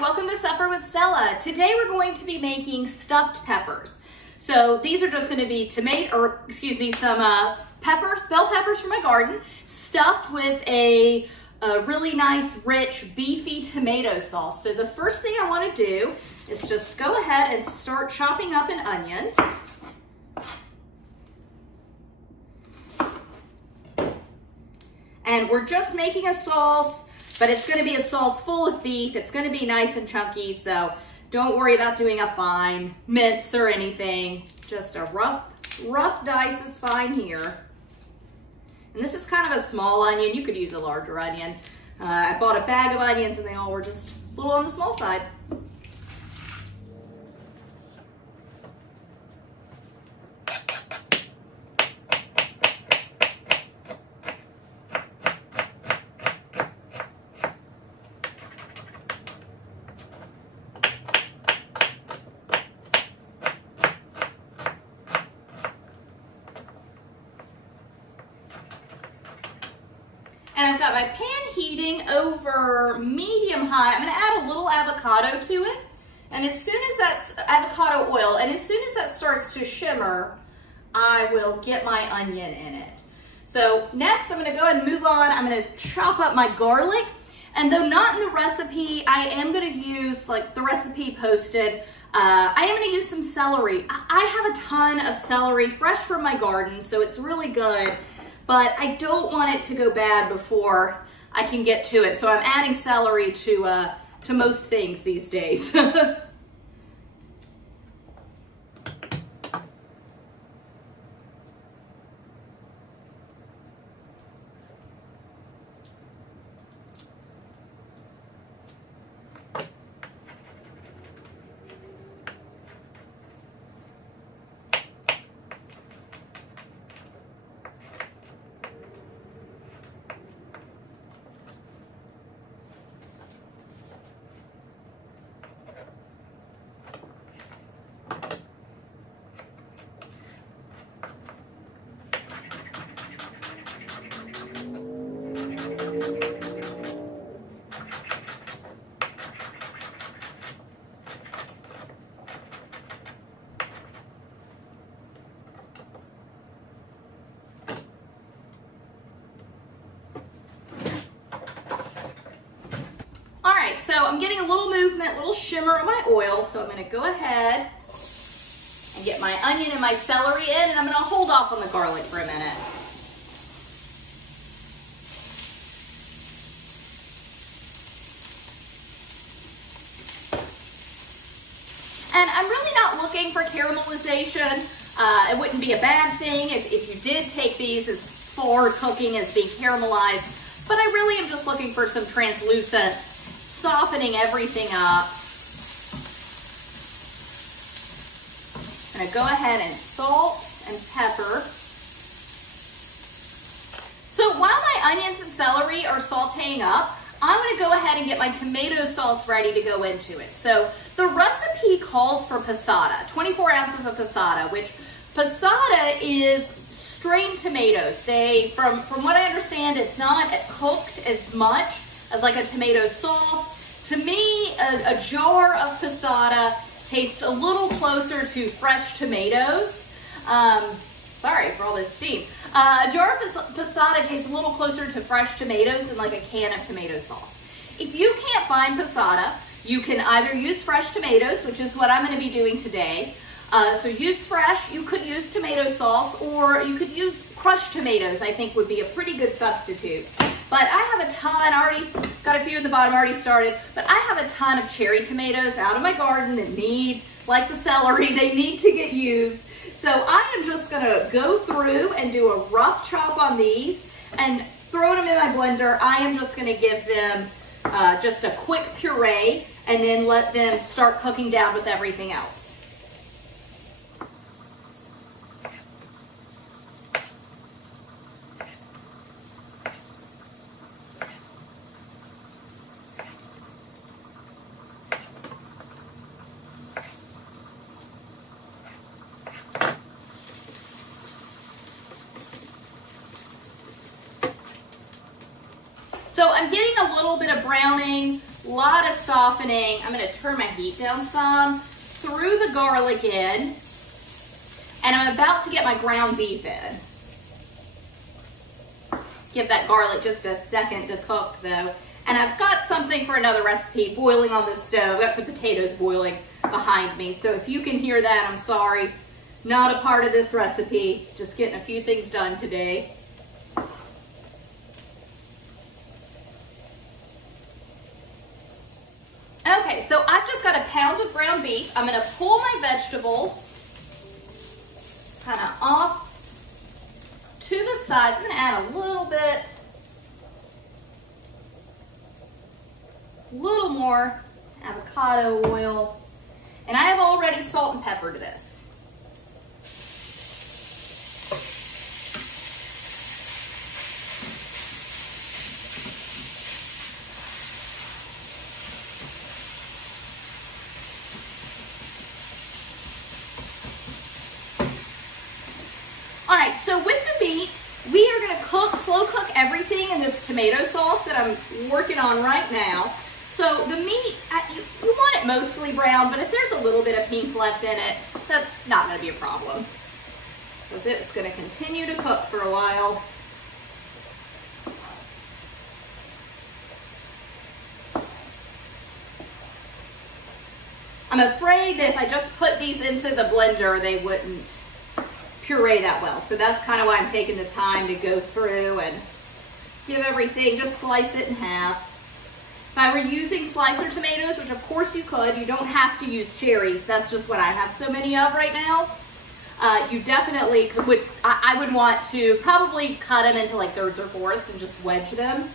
welcome to Supper with Stella. Today we're going to be making stuffed peppers. So these are just going to be some peppers, bell peppers from my garden, stuffed with a really nice, rich, beefy tomato sauce. So the first thing I want to do is just go ahead and start chopping up an onion. And we're just making a sauce, but it's going to be a sauce full of beef. It's going to be nice and chunky, so don't worry about doing a fine mince or anything. Just a rough dice is fine here. And this is kind of a small onion. You could use a larger onion. I bought a bag of onions and they all were just a little on the small side. And I've got my pan heating over medium high. I'm gonna add a little avocado to it. And as soon as that's avocado oil, and as soon as that starts to shimmer, I will get my onion in it. So next I'm gonna go ahead and move on. I'm gonna chop up my garlic. And though not in the recipe, I am gonna use, like the recipe posted, I am gonna use some celery. I have a ton of celery fresh from my garden, so it's really good. But I don't want it to go bad before I can get to it. So I'm adding celery to most things these days. So I'm getting a little movement, a little shimmer of my oil. So I'm gonna go ahead and get my onion and my celery in, and I'm gonna hold off on the garlic for a minute. And I'm really not looking for caramelization. It wouldn't be a bad thing if you did take these as forward cooking as being caramelized, but I really am just looking for some translucent, softening everything up. I'm gonna go ahead and salt and pepper. So while my onions and celery are sauteing up, I'm gonna go ahead and get my tomato sauce ready to go into it. So the recipe calls for passata, 24 ounces of passata, which passata is strained tomatoes. From what I understand, it's not cooked as much as like a tomato sauce. To me, a jar of passata tastes a little closer to fresh tomatoes. Sorry for all this steam. A jar of passata tastes a little closer to fresh tomatoes than like a can of tomato sauce. If you can't find passata, you can either use fresh tomatoes, which is what I'm going to be doing today. So use fresh, you could use tomato sauce, or you could use crushed tomatoes, I think would be a pretty good substitute. But I have a ton, I already got a few at the bottom, already started, but I have a ton of cherry tomatoes out of my garden that need, like the celery, they need to get used. So I am just gonna go through and do a rough chop on these and throw them in my blender. I am just gonna give them just a quick puree and then let them start cooking down with everything else. So I'm getting a little bit of browning, a lot of softening. I'm gonna turn my heat down some, threw the garlic in, and I'm about to get my ground beef in. Give that garlic just a second to cook though. And I've got something for another recipe boiling on the stove. I've got some potatoes boiling behind me. So if you can hear that, I'm sorry. Not a part of this recipe. Just getting a few things done today. Okay, so I've just got a pound of ground beef. I'm gonna pull my vegetables kind of off to the sides. I'm gonna add a little more avocado oil. And I have already salt and peppered this. All right, so with the meat, we are gonna slow cook everything in this tomato sauce that I'm working on right now. So the meat, you want it mostly brown, but if there's a little bit of pink left in it, that's not gonna be a problem. Because it's gonna continue to cook for a while. I'm afraid that if I just put these into the blender, they wouldn't puree that well. So that's kind of why I'm taking the time to go through and give everything, just slice it in half. If I were using slicer tomatoes, which of course you could, you don't have to use cherries. That's just what I have so many of right now. You definitely would, I would want to probably cut them into like thirds or fourths and just wedge them.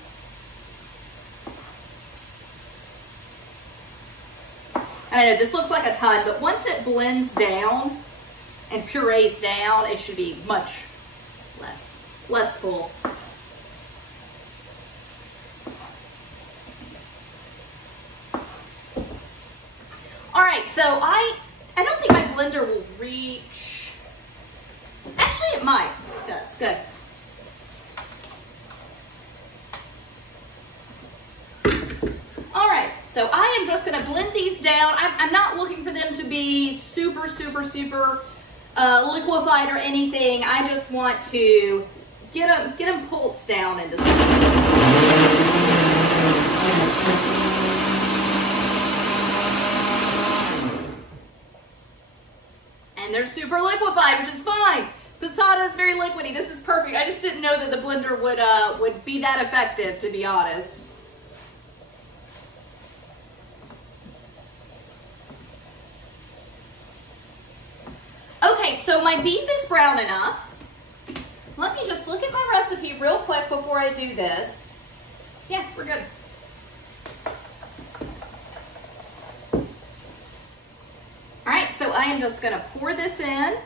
And I know this looks like a ton, but once it blends down and purees down, it should be much less full. All right, so I don't think my blender will reach, actually it might, it does, good. All right, so I am just gonna blend these down. I'm not looking for them to be super liquefied or anything. I just want to get them pulsed down into something. And they're super liquefied, which is fine. Passata is very liquidy. This is perfect. I just didn't know that the blender would be that effective, to be honest. Okay, so my beef is brown enough. Let me just look at my recipe real quick before I do this. Yeah, we're good. All right, so I am just gonna pour this in.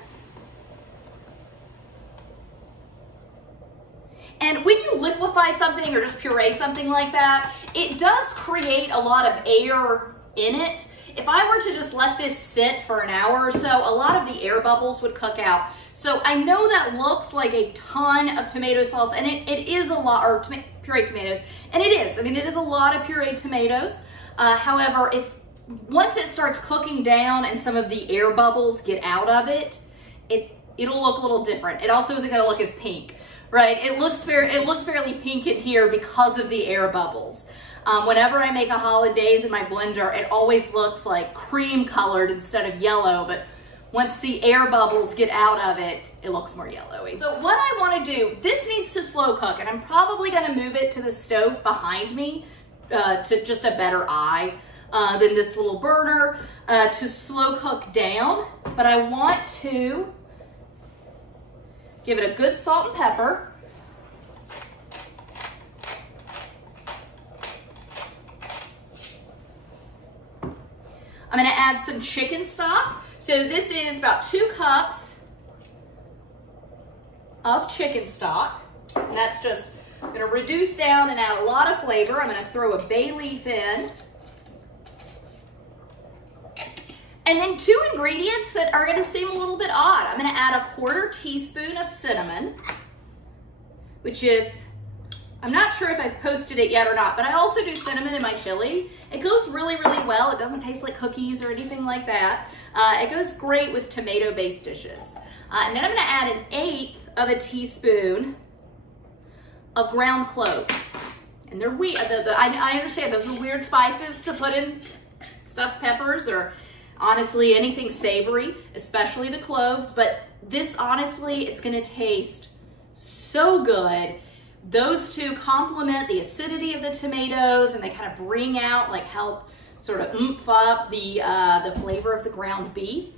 And when you liquefy something or just puree something like that, it does create a lot of air in it. If I were to just let this sit for an hour or so, a lot of the air bubbles would cook out. So I know that looks like a ton of tomato sauce, and it is a lot, or pureed tomatoes, and it is. I mean, it is a lot of pureed tomatoes. However, once it starts cooking down and some of the air bubbles get out of it, it'll look a little different. It also isn't gonna look as pink, right? It looks fairly pink in here because of the air bubbles. Whenever I make a hollandaise in my blender, it always looks like cream colored instead of yellow, but once the air bubbles get out of it, it looks more yellowy. So what I want to do, this needs to slow cook, and I'm probably going to move it to the stove behind me to just a better eye than this little burner to slow cook down. But I want to give it a good salt and pepper. I'm gonna add some chicken stock. So this is about 2 cups of chicken stock. And that's just gonna reduce down and add a lot of flavor. I'm gonna throw a bay leaf in. And then 2 ingredients that are gonna seem a little bit odd. I'm gonna add a 1/4 teaspoon of cinnamon, which if I'm not sure if I've posted it yet or not, but I also do cinnamon in my chili. It goes really, really well. It doesn't taste like cookies or anything like that. It goes great with tomato-based dishes. And then I'm gonna add 1/8 of a teaspoon of ground cloves. And they're weird. I understand those are weird spices to put in stuffed peppers or honestly anything savory, especially the cloves, but this honestly, it's gonna taste so good. Those two complement the acidity of the tomatoes and they kind of bring out, like help sort of oomph up the flavor of the ground beef.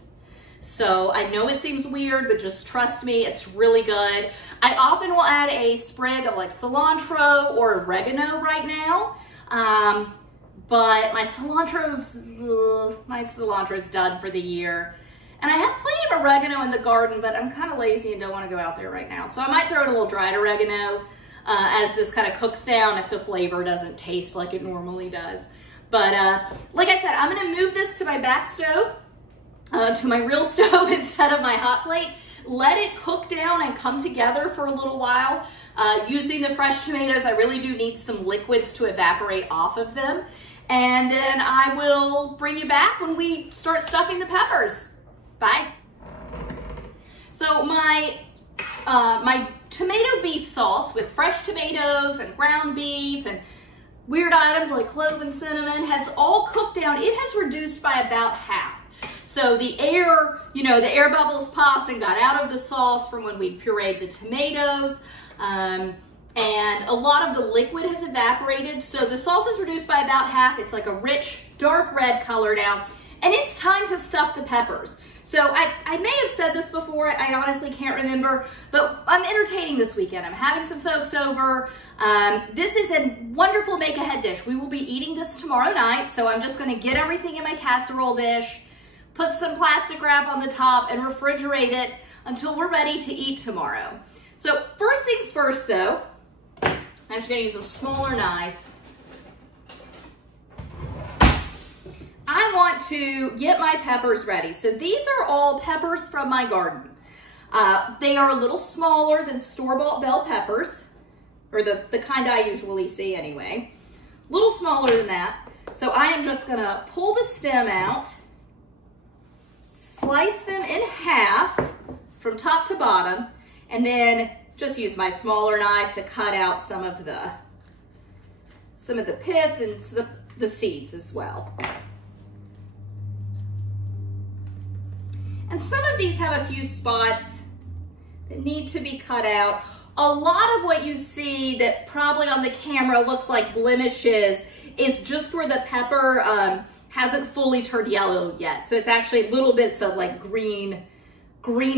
So I know it seems weird, but just trust me, it's really good. I often will add a sprig of like cilantro or oregano right now. But my cilantro's done for the year. And I have plenty of oregano in the garden, but I'm kind of lazy and don't want to go out there right now. So I might throw in a little dried oregano as this kind of cooks down if the flavor doesn't taste like it normally does. But like I said, I'm gonna move this to my back stove, to my real stove instead of my hot plate. Let it cook down and come together for a little while. Using the fresh tomatoes, I really do need some liquids to evaporate off of them. And then I will bring you back when we start stuffing the peppers. Bye. So my tomato beef sauce with fresh tomatoes and ground beef and weird items like clove and cinnamon has all cooked down. It has reduced by about half. So the air, the air bubbles popped and got out of the sauce from when we pureed the tomatoes. And a lot of the liquid has evaporated. So the sauce is reduced by about half. It's like a rich, dark red color now. And it's time to stuff the peppers. So I may have said this before, I honestly can't remember, but I'm entertaining this weekend. I'm having some folks over. This is a wonderful make-ahead dish. We will be eating this tomorrow night, so I'm just gonna get everything in my casserole dish, put some plastic wrap on the top, and refrigerate it until we're ready to eat tomorrow. So first things first though, I'm just gonna use a smaller knife. I want to get my peppers ready. So these are all peppers from my garden. They are a little smaller than store-bought bell peppers, or the kind I usually see anyway. A little smaller than that. So I am just gonna pull the stem out, slice them in half from top to bottom, and then just use my smaller knife to cut out some of the pith and the seeds as well. And some of these have a few spots that need to be cut out. A lot of what you see that probably on the camera looks like blemishes is just where the pepper hasn't fully turned yellow yet. So it's actually little bits of like green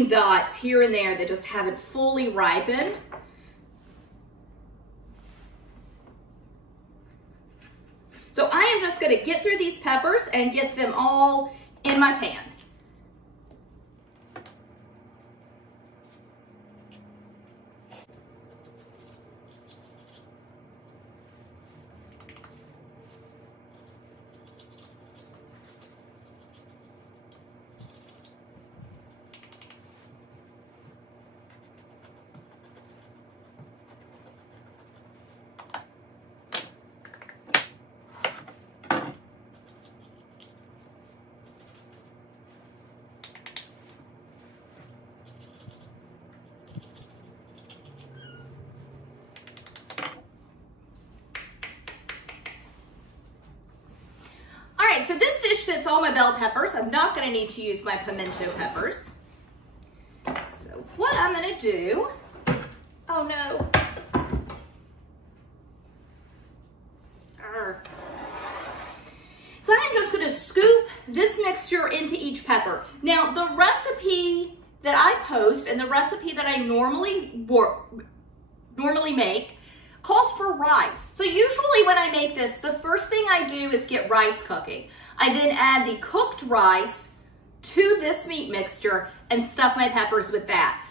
dots here and there that just haven't fully ripened. So I am just gonna get through these peppers and get them all in my pan. So this dish fits all my bell peppers. I'm not gonna need to use my pimento peppers. So what I'm gonna do, oh no. So I'm just gonna scoop this mixture into each pepper. Now the recipe that I post and the recipe that I normally make calls for rice. So usually when I make this, the first thing I do is get rice cooking. I then add the cooked rice to this meat mixture and stuff my peppers with that.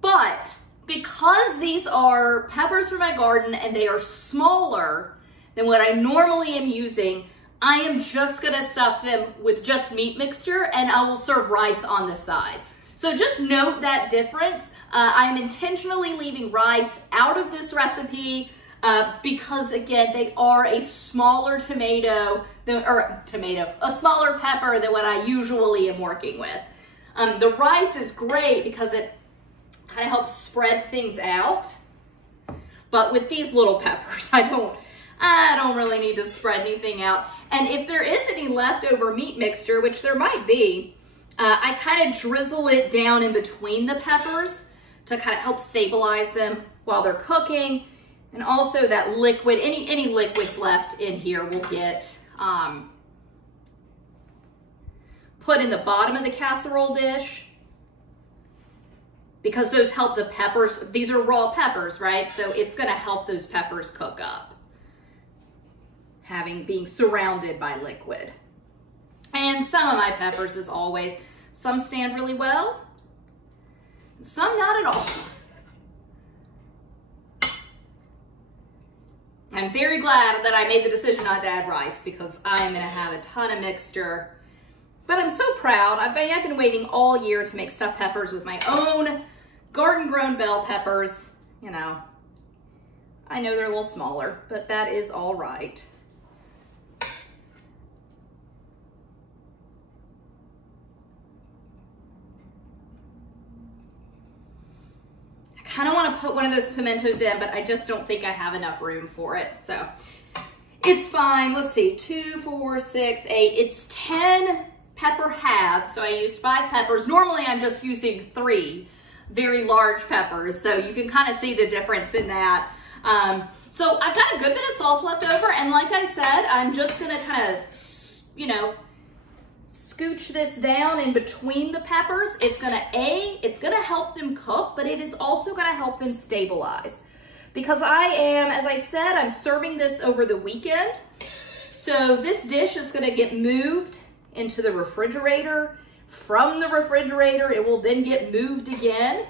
But because these are peppers from my garden and they are smaller than what I normally am using, I am just gonna stuff them with just meat mixture and I will serve rice on the side. So just note that difference. I'm intentionally leaving rice out of this recipe. because again, they are a smaller a smaller pepper than what I usually am working with. The rice is great because it kind of helps spread things out. But with these little peppers, I don't really need to spread anything out. And if there is any leftover meat mixture, which there might be, I kind of drizzle it down in between the peppers to kind of help stabilize them while they're cooking. And also that liquid, any liquids left in here will get put in the bottom of the casserole dish, because those help the peppers. These are raw peppers, right? So it's gonna help those peppers cook up, being surrounded by liquid. And some of my peppers, as always, some stand really well, some not at all. I'm very glad that I made the decision not to add rice, because I'm gonna have a ton of mixture. But I'm so proud. I've been waiting all year to make stuffed peppers with my own garden-grown bell peppers. You know, I know they're a little smaller, but that is all right. I kind of want to put one of those pimentos in, but I just don't think I have enough room for it. So it's fine. Let's see, 2, 4, 6, 8. It's 10 pepper halves, so I used 5 peppers. Normally I'm just using 3 very large peppers, so you can kind of see the difference in that. So I've got a good bit of sauce left over, and like I said, I'm just gonna kind of, you know, scooch this down in between the peppers. It's gonna help them cook, but it is also gonna help them stabilize. Because as I said, I'm serving this over the weekend. So this dish is gonna get moved into the refrigerator. From the refrigerator, it will then get moved again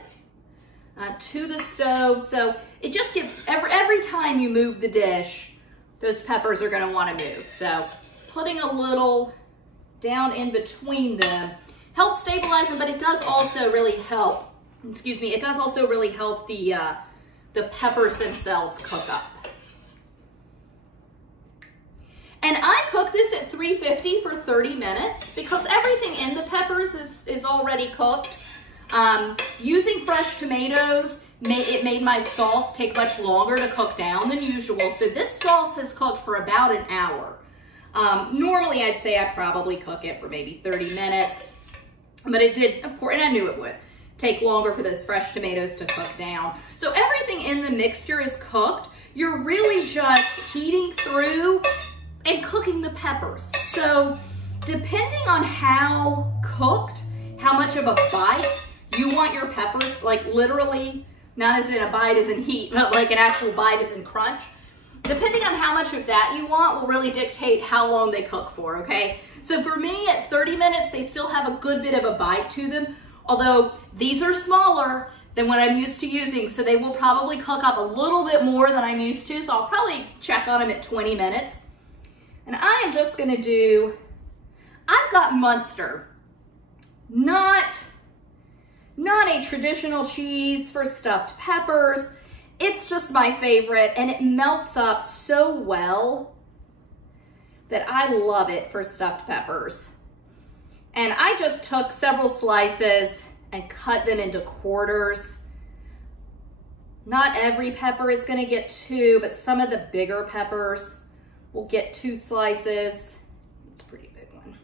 to the stove. So it just gets, every time you move the dish, those peppers are gonna wanna move. So putting a little down in between them helps stabilize them, but it does also really help, it does also really help the peppers themselves cook up. And I cook this at 350 for 30 minutes because everything in the peppers is already cooked. Using fresh tomatoes, it made my sauce take much longer to cook down than usual. So this sauce has cooked for about an hour. Normally I'd say I'd probably cook it for maybe 30 minutes, but it did, of course, and I knew it would take longer for those fresh tomatoes to cook down. So everything in the mixture is cooked. You're really just heating through and cooking the peppers. So depending on how cooked, how much of a bite you want your peppers, like literally, not as in a bite as in heat, but like an actual bite as in crunch, depending on how much of that you want will really dictate how long they cook for, okay? So for me, at 30 minutes, they still have a good bit of a bite to them, although these are smaller than what I'm used to using, so they will probably cook up a little bit more than I'm used to, so I'll probably check on them at 20 minutes. And I am just gonna do, I've got Munster, not a traditional cheese for stuffed peppers. It's just my favorite, and it melts up so well that I love it for stuffed peppers. And I just took several slices and cut them into quarters. Not every pepper is gonna get 2, but some of the bigger peppers will get 2 slices. It's a pretty big one.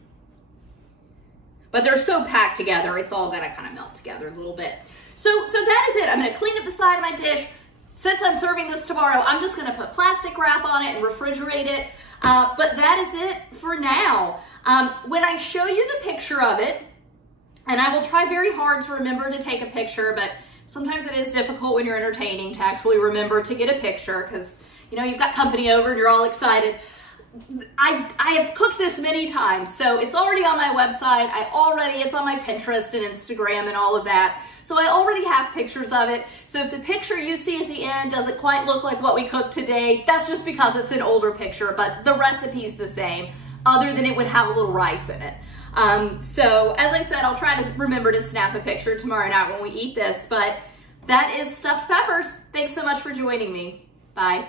But they're so packed together, it's all gonna kind of melt together a little bit. So that is it. I'm gonna clean up the side of my dish. Since I'm serving this tomorrow, I'm just gonna put plastic wrap on it and refrigerate it. But that is it for now. When I show you the picture of it, and I will try very hard to remember to take a picture, but sometimes it is difficult when you're entertaining to actually remember to get a picture because, you know, you've got company over and you're all excited. I have cooked this many times, so it's already on my website. It's on my Pinterest and Instagram and all of that. So I already have pictures of it. So if the picture you see at the end doesn't quite look like what we cooked today, that's just because it's an older picture, but the recipe's the same, other than it would have a little rice in it. So as I said, I'll try to remember to snap a picture tomorrow night when we eat this, but that is stuffed peppers. Thanks so much for joining me. Bye.